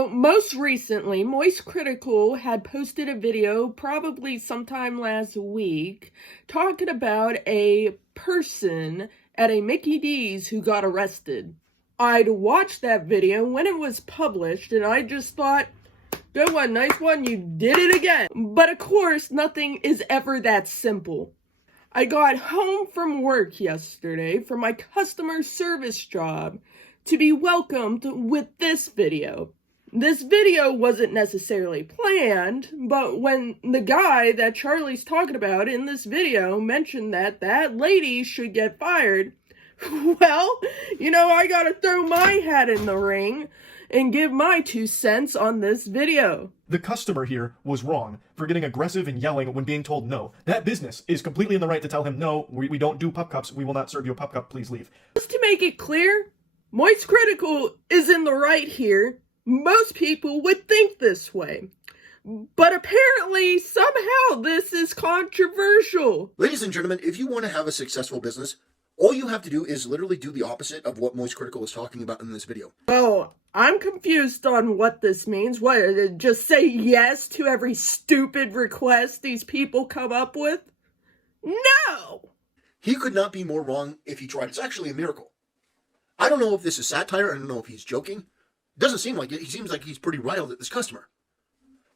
So, most recently, Moist Critical had posted a video, probably sometime last week, talking about a person at a Mickey D's who got arrested. I'd watched that video when it was published, and I just thought, good one, nice one, you did it again. But of course, nothing is ever that simple. I got home from work yesterday from my customer service job to be welcomed with this video. This video wasn't necessarily planned, but when the guy that Charlie's talking about in this video mentioned that that lady should get fired, well, I gotta throw my hat in the ring and give my 2 cents on this video. The customer here was wrong for getting aggressive and yelling when being told no. That business is completely in the right to tell him, no, we don't do pup cups, we will not serve you a pup cup, please leave. Just to make it clear, Moist Critical is in the right here. Most people would think this way. But apparently, somehow, this is controversial. Ladies and gentlemen, if you want to have a successful business, all you have to do is literally do the opposite of what Moist Critical is talking about in this video. Oh, I'm confused on what this means. What, just say yes to every stupid request these people come up with? No! He could not be more wrong if he tried. It's actually a miracle. I don't know if this is satire. I don't know if he's joking. Doesn't seem like it. He seems like he's pretty riled at this customer.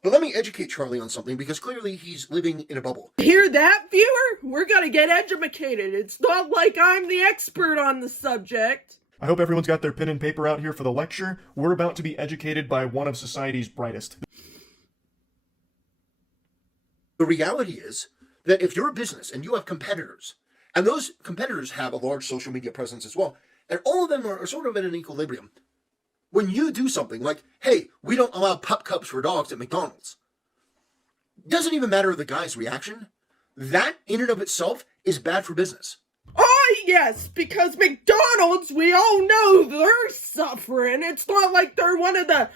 But let me educate Charlie on something, because clearly he's living in a bubble. Hear that, viewer? We're gonna get educated. It's not like I'm the expert on the subject. I hope everyone's got their pen and paper out here for the lecture. We're about to be educated by one of society's brightest. The reality is that if you're a business and you have competitors, and those competitors have a large social media presence as well, and all of them are sort of at an equilibrium, when you do something like, hey, we don't allow pup cups for dogs at McDonald's, doesn't even matter the guy's reaction. That, in and of itself, is bad for business. Oh, yes, because McDonald's, we all know they're suffering. It's not like they're one of the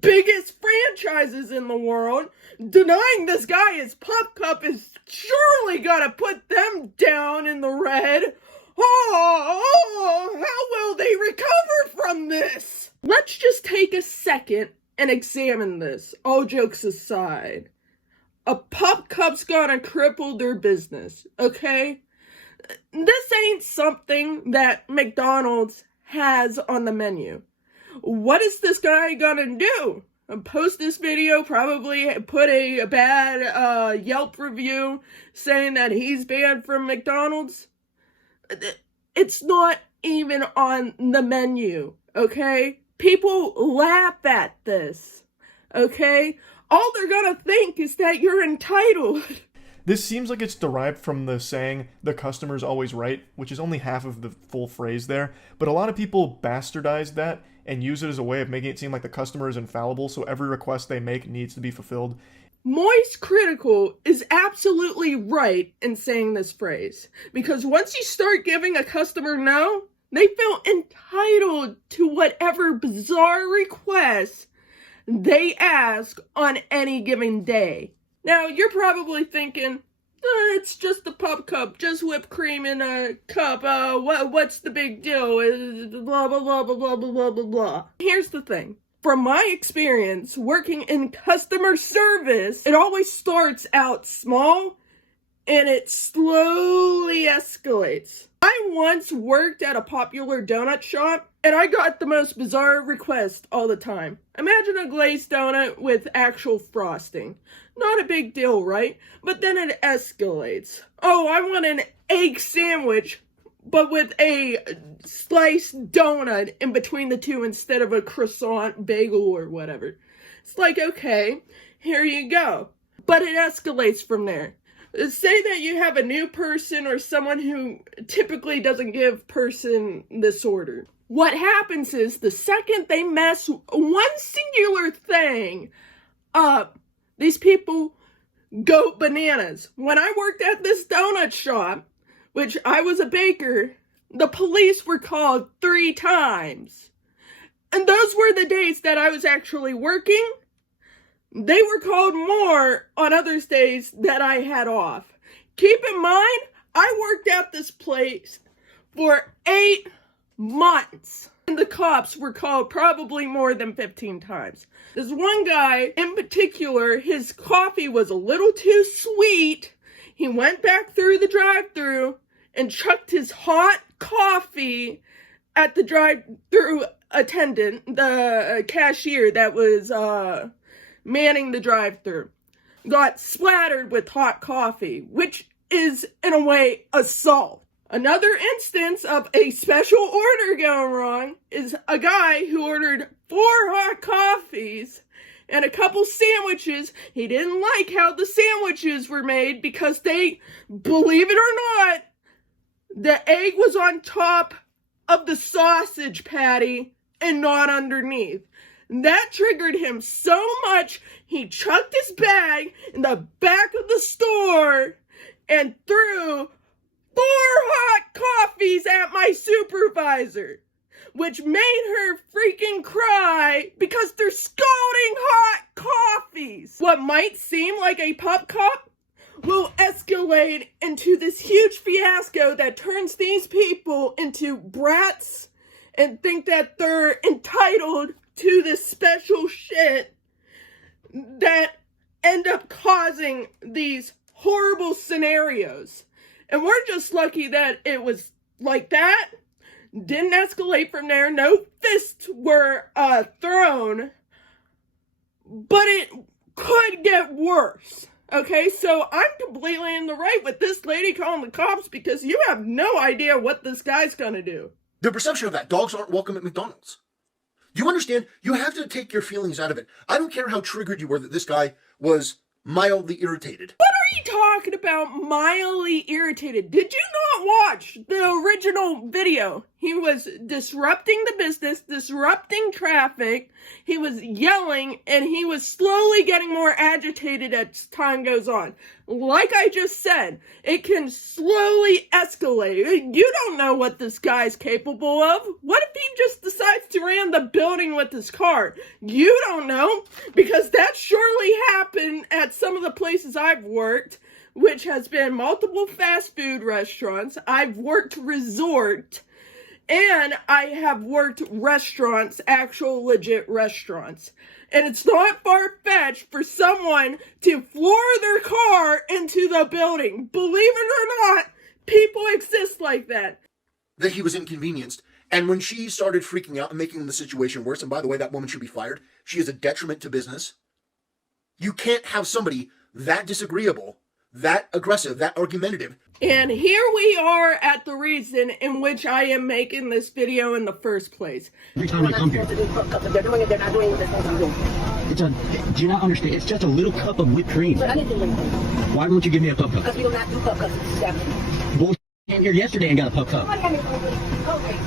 biggest franchises in the world. Denying this guy his pup cup is surely gonna put them down in the red. Oh, how will they recover from this? Let's just take a second and examine this, all jokes aside. A pup cup's gonna cripple their business, okay? This ain't something that McDonald's has on the menu. What is this guy gonna do? Post this video, probably put a bad Yelp review saying that he's banned from McDonald's? It's not even on the menu, okay? People laugh at this, okay? All they're gonna think is that you're entitled. This seems like it's derived from the saying, the customer's always right, which is only half of the full phrase there, but a lot of people bastardize that and use it as a way of making it seem like the customer is infallible, so every request they make needs to be fulfilled. Moist Critical is absolutely right in saying this phrase, because once you start giving a customer no, they feel entitled to whatever bizarre request they ask on any given day. Now, you're probably thinking, it's just a pup cup, just whipped cream in a cup, what's the big deal, blah, blah, blah, blah, blah, blah, blah, blah. Here's the thing. From my experience working in customer service, it always starts out small and it slowly escalates. I once worked at a popular donut shop and I got the most bizarre request all the time. Imagine a glazed donut with actual frosting. Not a big deal, right? But then it escalates. Oh, I want an egg sandwich, but with a sliced donut in between the two instead of a croissant, bagel, or whatever. It's like, okay, here you go. But it escalates from there. Say that you have a new person or someone who typically doesn't give person this order. What happens is the second they mess one singular thing up, these people go bananas. When I worked at this donut shop, which I was a baker, the police were called 3 times. And those were the days that I was actually working. They were called more on other days that I had off. Keep in mind, I worked at this place for 8 months. And the cops were called probably more than 15 times. This one guy in particular, his coffee was a little too sweet. He went back through the drive-thru and chucked his hot coffee at the drive-thru attendant, the cashier that was manning the drive-thru. Got splattered with hot coffee, which is, in a way, assault. Another instance of a special order going wrong is a guy who ordered 4 hot coffees and a couple sandwiches. He didn't like how the sandwiches were made because they, believe it or not, the egg was on top of the sausage patty and not underneath. That triggered him so much, he chucked his bag in the back of the store and threw 4 hot coffees at my supervisor, which made her freaking cry because they're scalding hot coffees. What might seem like a pup cup will escalate into this huge fiasco that turns these people into brats and think that they're entitled to this special shit that end up causing these horrible scenarios. And we're just lucky that it was like that. Didn't escalate from there. No fists were thrown. But it could get worse. Okay, so I'm completely in the right with this lady calling the cops because you have no idea what this guy's gonna do. The perception of that, dogs aren't welcome at McDonald's. You understand? You have to take your feelings out of it. I don't care how triggered you were that this guy was mildly irritated. What are you talking about, mildly irritated? Did you not watch the original video? He was disrupting the business, disrupting traffic. He was yelling, and he was slowly getting more agitated as time goes on. Like I just said, it can slowly escalate. You don't know what this guy's capable of. What if he just decides to ram the building with his car? You don't know, because that surely happened at some of the places I've worked, which has been multiple fast food restaurants. I've worked resort, and I have worked restaurants, actual legit restaurants. And it's not far-fetched for someone to floor their car into the building. Believe it or not, people exist like that. That he was inconvenienced. And when she started freaking out and making the situation worse, and by the way, that woman should be fired. She is a detriment to business. You can't have somebody that disagreeable, that aggressive, that argumentative. And here we are at the reason in which I am making this video in the first place. Every time I come here, they're doing it, they're not doing what they're supposed to be doing. do you not understand? It's just a little cup of whipped cream. But I didn't do anything. Why won't you give me a pup cup? Because we do not do pup cups. It's establishment. Bull came here yesterday and got a pup cup. Okay.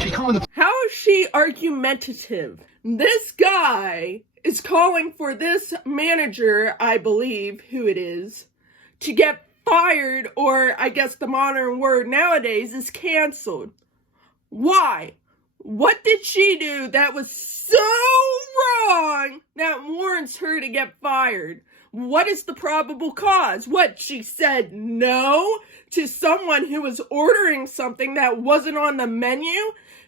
She's calling the How is she argumentative? This guy is calling for this manager, I believe who it is, to get fired, or I guess the modern word nowadays is canceled. Why? What did she do that was so wrong that warrants her to get fired? What is the probable cause? What, she said no to someone who was ordering something that wasn't on the menu?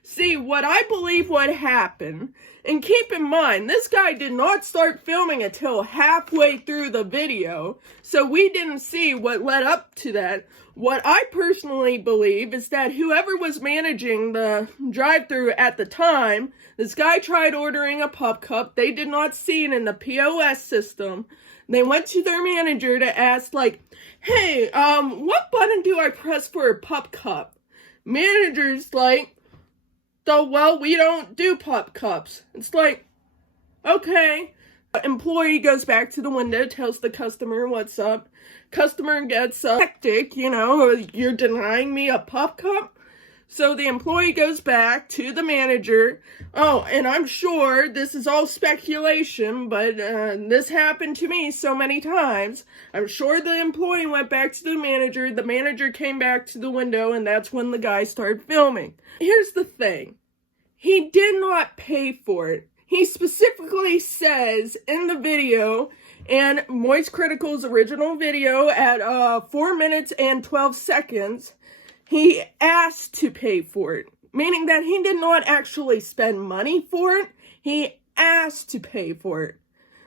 See, what I believe would happen, and keep in mind, this guy did not start filming until halfway through the video, so we didn't see what led up to that. What I personally believe is that whoever was managing the drive-thru at the time, this guy tried ordering a pup cup. They did not see it in the POS system. They went to their manager to ask, like, hey, what button do I press for a pup cup? Manager's like, so, well, we don't do pup cups. It's like, okay. Employee goes back to the window, tells the customer what's up. Customer gets hectic, you're denying me a pup cup? So the employee goes back to the manager. Oh, and I'm sure this is all speculation, but this happened to me so many times. I'm sure the employee went back to the manager came back to the window, and that's when the guy started filming. Here's the thing. He did not pay for it. He specifically says in the video, and Moist Critical's original video at 4 minutes and 12 seconds, he asked to pay for it. meaning that he did not actually spend money for it. He asked to pay for it.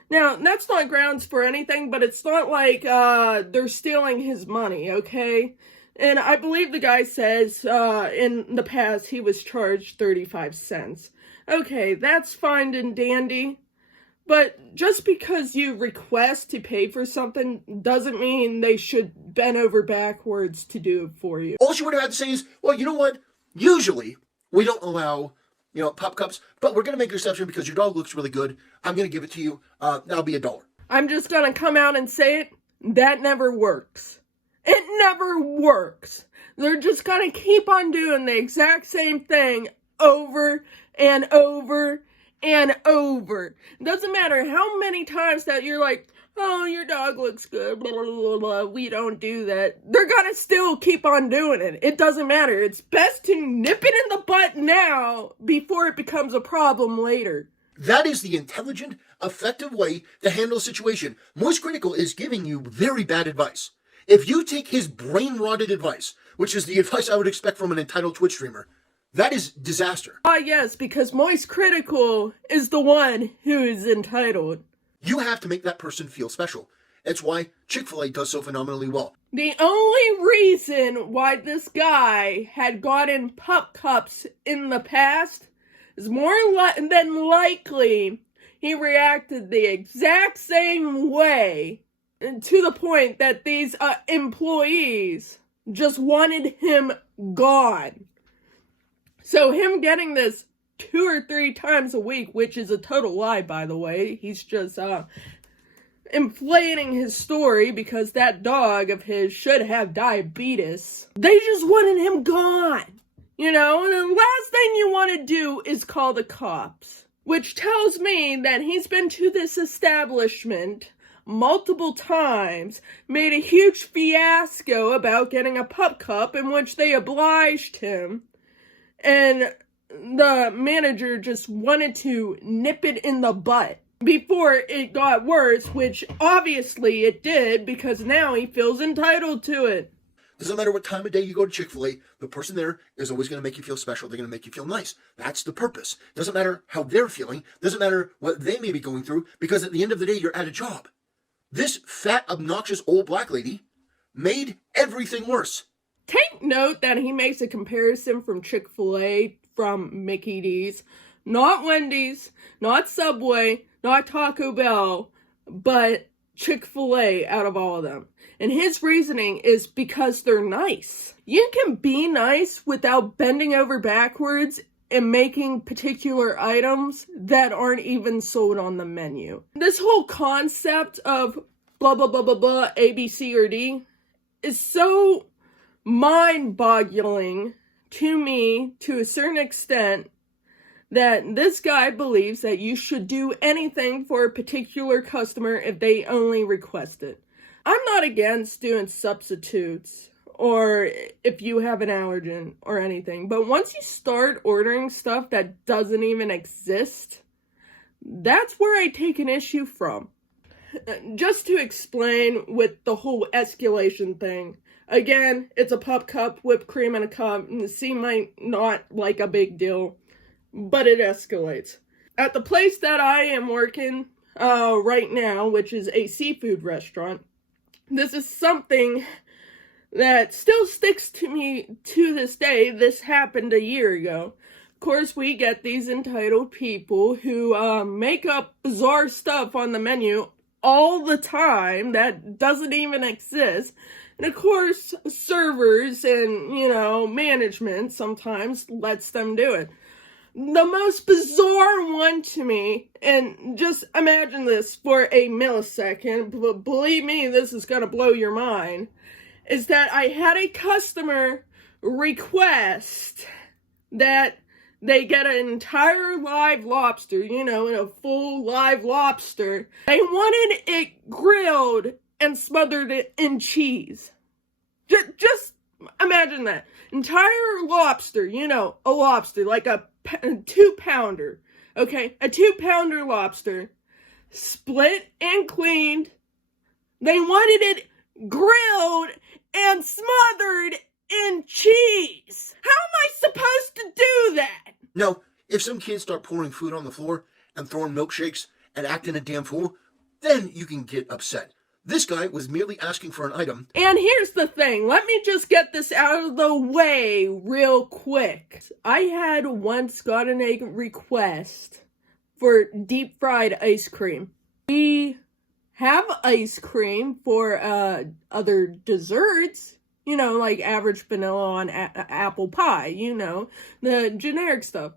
Now, that's not grounds for anything, but it's not like they're stealing his money, okay? And I believe the guy says in the past he was charged 35 cents. Okay, that's fine and dandy. But just because you request to pay for something doesn't mean they should bend over backwards to do it for you. All she would have had to say is, well, you know what? Usually, we don't allow, pop cups, but we're going to make an exception because your dog looks really good. I'm going to give it to you. That'll be $1. I'm just gonna come out and say it. That never works. It never works. They're just gonna keep on doing the exact same thing over and over and over. It doesn't matter how many times that you're like, oh, your dog looks good, blah, blah, blah, blah. We don't do that. They're gonna still keep on doing it. It doesn't matter. It's best to nip it in the butt now before it becomes a problem later. That is the intelligent, effective way to handle a situation. Moist Critical is giving you very bad advice. If you take his brain-rotted advice, which is the advice I would expect from an entitled Twitch streamer, that is disaster. Ah, yes, because Moist Critical is the one who is entitled. You have to make that person feel special. That's why Chick-fil-A does so phenomenally well. The only reason why this guy had gotten pup cups in the past is more than likely he reacted the exact same way, to the point that these employees just wanted him gone. So him getting this 2 or 3 times a week, which is a total lie, by the way. He's just inflating his story because that dog of his should have diabetes. They just wanted him gone. And the last thing you want to do is call the cops. Which tells me that he's been to this establishment multiple times, made a huge fiasco about getting a pup cup in which they obliged him, and the manager just wanted to nip it in the butt before it got worse, which obviously it did, because now he feels entitled to it. Doesn't matter what time of day you go to Chick-fil-A, the person there is always going to make you feel special. They're going to make you feel nice. That's the purpose. Doesn't matter how they're feeling. Doesn't matter what they may be going through, because at the end of the day, you're at a job. This fat, obnoxious old black lady made everything worse. Take note that he makes a comparison from Chick-fil-A from Mickey D's. Not Wendy's, not Subway, not Taco Bell, but Chick-fil-A out of all of them. And his reasoning is because they're nice. You can be nice without bending over backwards and making particular items that aren't even sold on the menu. This whole concept of blah, blah, blah, blah, blah, A, B, C, or D is so mind-boggling to me to a certain extent that this guy believes that you should do anything for a particular customer if they only request it. I'm not against doing substitutes or if you have an allergen or anything, but once you start ordering stuff that doesn't even exist, that's where I take an issue from. Just to explain with the whole escalation thing, again, it's a pup cup, whipped cream in a cup, and it seemed like not like a big deal, but it escalates. At the place that I am working right now, which is a seafood restaurant, this is something that still sticks to me to this day. This happened a year ago. Of course, we get these entitled people who make up bizarre stuff on the menu all the time that doesn't even exist. And of course, servers and, management sometimes lets them do it. The most bizarre one to me, and just imagine this for a millisecond, but believe me, this is going to blow your mind, is that I had a customer request that they get an entire live lobster, a full live lobster. They wanted it grilled and smothered it in cheese. Just imagine that. Entire lobster, a lobster, like a 2-pounder, okay? A 2-pounder lobster, split and cleaned. They wanted it grilled and smothered and cheese. How am I supposed to do that? Now, if some kids start pouring food on the floor and throwing milkshakes and acting a damn fool, then you can get upset. This guy was merely asking for an item. And here's the thing, let me just get this out of the way real quick. I had once gotten a request for deep fried ice cream. We have ice cream for other desserts, you know, like average vanilla on apple pie, you know, the generic stuff.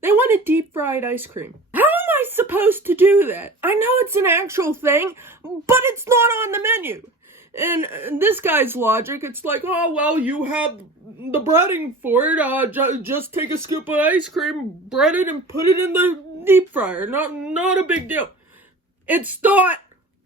They wanted deep fried ice cream. How am I supposed to do that? I know it's an actual thing, but it's not on the menu. And this guy's logic, it's like, oh, well, you have the breading for it. Just take a scoop of ice cream, bread it, and put it in the deep fryer. Not a big deal. It's not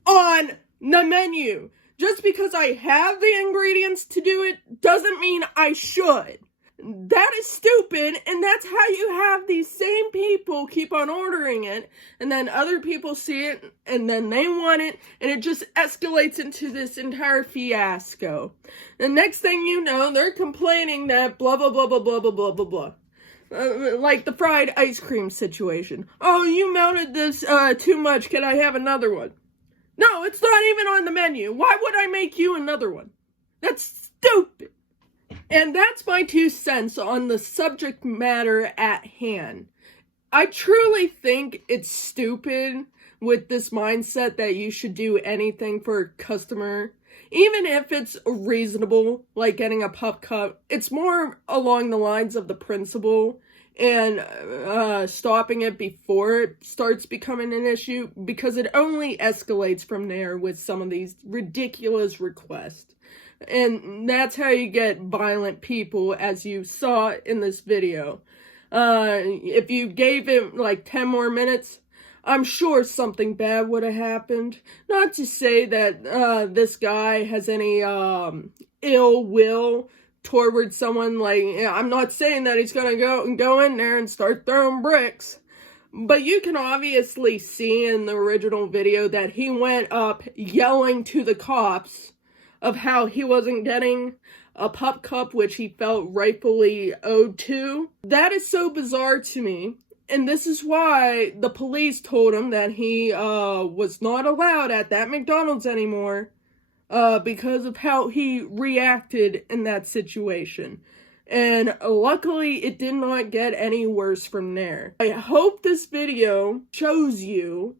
on the menu. Just because I have the ingredients to do it doesn't mean I should. That is stupid, and that's how you have these same people keep on ordering it, and then other people see it, and then they want it, and it just escalates into this entire fiasco. The next thing you know, they're complaining that blah, blah, blah, blah, blah, blah, blah, blah, blah. Like the fried ice cream situation. Oh, you melted this too much, can I have another one? No, it's not even on the menu. Why would I make you another one? That's stupid. And that's my 2 cents on the subject matter at hand. I truly think it's stupid with this mindset that you should do anything for a customer, even if it's reasonable, like getting a pup cup. It's more along the lines of the principle and stopping it before it starts becoming an issue, because it only escalates from there with some of these ridiculous requests. And that's how you get violent people, as you saw in this video. If you gave him like 10 more minutes, I'm sure something bad would have happened. Not to say that this guy has any ill will toward someone. Like, I'm not saying that he's gonna go in there and start throwing bricks. But you can obviously see in the original video that he went up yelling to the cops of how he wasn't getting a pup cup, which he felt rightfully owed to. That is so bizarre to me. And this is why the police told him that he was not allowed at that McDonald's anymore, because of how he reacted in that situation. And luckily, it did not get any worse from there. I hope this video shows you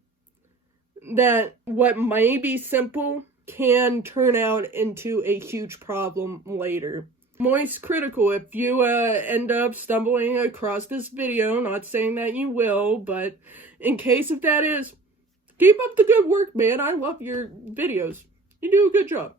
that what may be simple can turn out into a huge problem later. Moist Critical, if you end up stumbling across this video, not saying that you will, but in case if that is, keep up the good work, man. I love your videos. You do a good job.